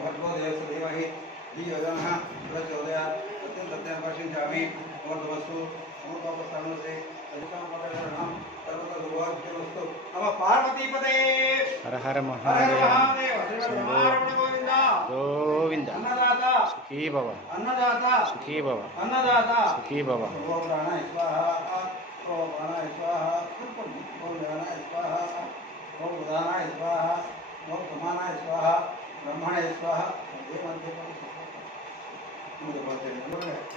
भगवो देवसुदेवहि धीयोजनः प्रचोदयात् तत्तेन पश्यञ्चामि अमृतमस्तु अमृतोपस्थानमस्ते अजितामपकरणं सर्वतोभोज्यमस्तु नमः पार्वतीपते हर हर महादेव गोविंद गोविंद अन्नदाता सुखी भव अन्नदाता सुखी भव अन्नदाता सुखी भव ओम प्राणाय स्वाहा ओम प्राणाय स्वाहा ओम ध्यानाय स्वाहा ओम उदानाय स्वाहा ओम समानाय स्वाहा ब्रह्मणाय स्वाहा ये मंत्र मुझे बोलते हैं